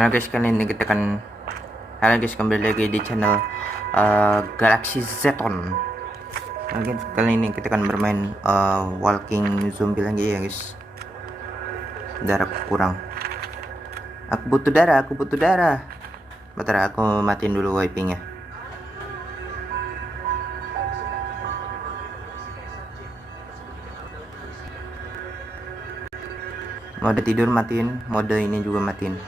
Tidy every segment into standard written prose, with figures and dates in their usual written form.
Halo guys, halo guys, kembali lagi di channel Galaxy Zeton. Kali ini kita akan bermain walking zombie lagi ya guys. Darahku kurang. Aku butuh darah. Bentar, aku matiin dulu wipingnya. Mode tidur matiin, mode ini juga matiin.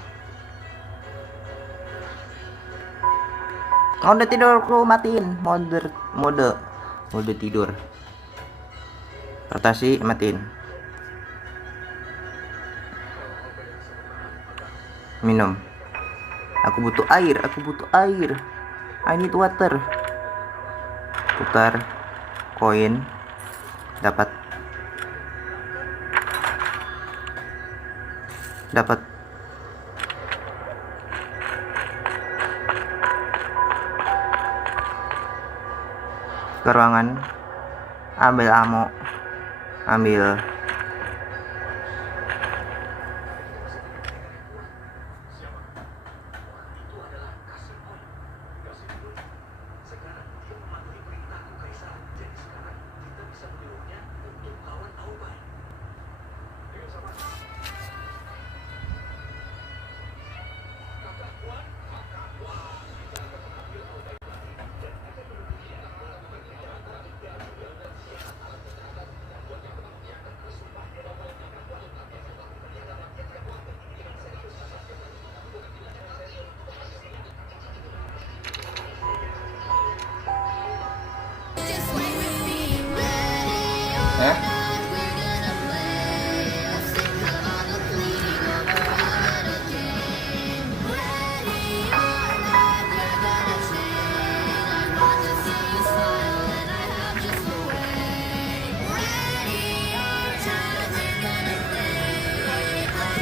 Mode tidurku matiin, mode tidur. Rotasi matiin. Minum. Aku butuh air. I need water. Putar koin, dapat ke ruangan, ambil ammo, ambil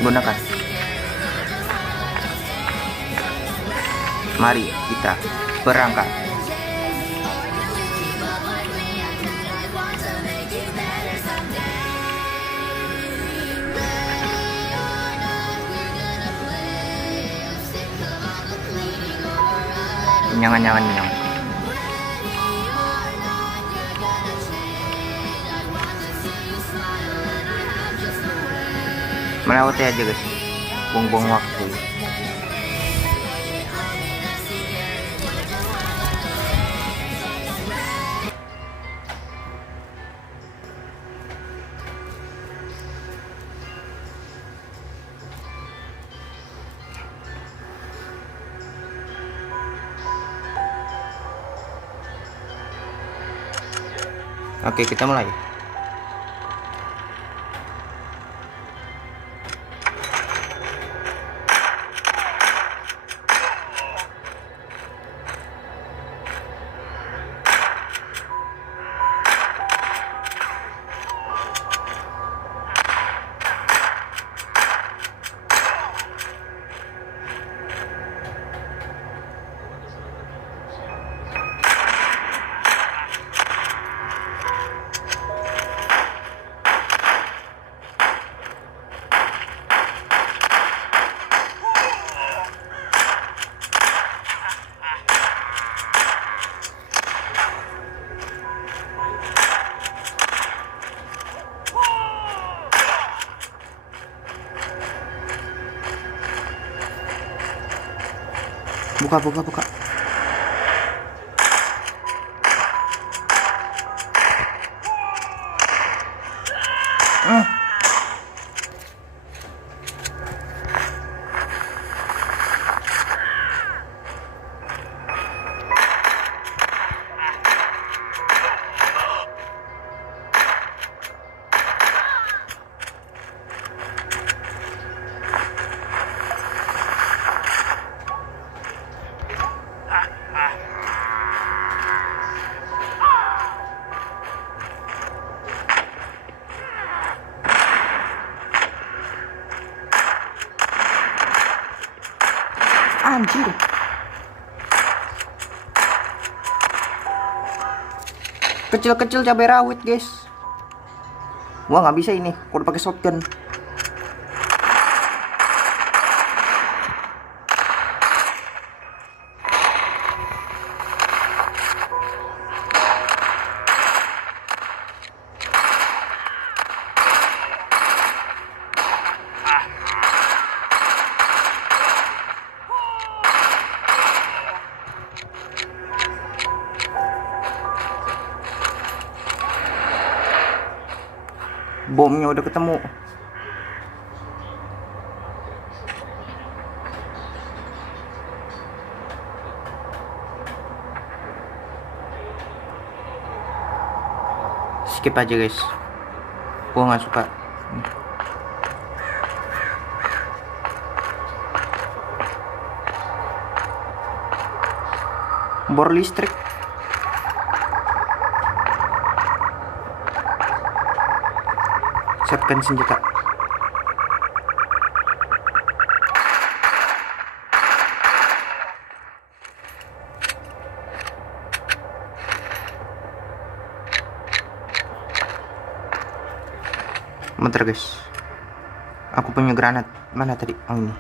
gunakan. Mari kita berangkat. Jangan. Melewati aja guys, buang-buang waktu. Oke, kita mulai. Buka. Anjir. Kecil-kecil cabai rawit, guys. Gua nggak bisa ini, udah pakai shotgun. Bomnya udah ketemu. Skip aja guys, gua nggak suka. Bor listrik. Siapkan senjata. Bentar guys, aku punya granat. Mana tadi? Oh ini.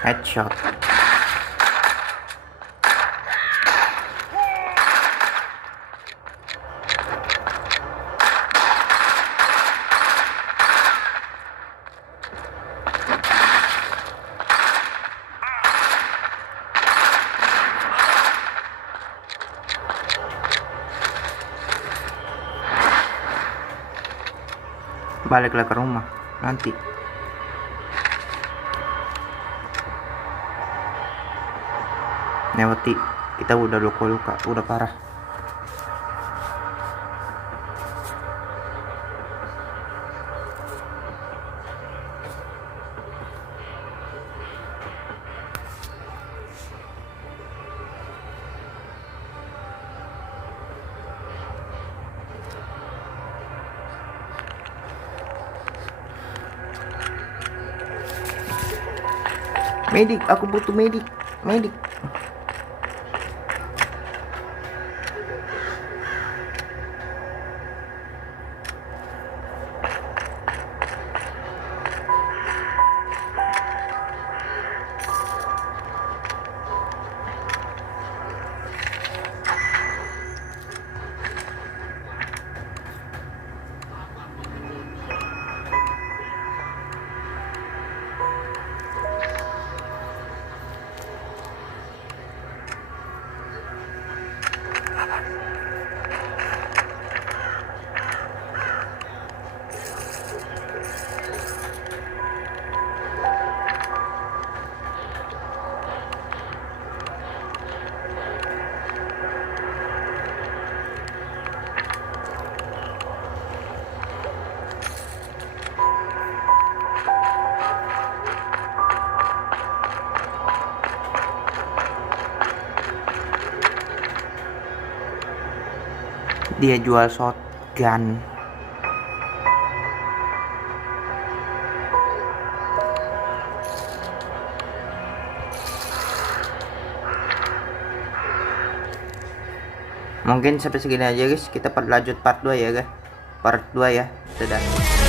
Headshot. Baliklah ke rumah nanti. Lewati, kita udah luka-luka, udah parah. Medik, aku butuh medik. Dia jual shotgun. Mungkin sampai segini aja guys, kita lanjut part 2 ya guys. Part 2 ya. Dadah.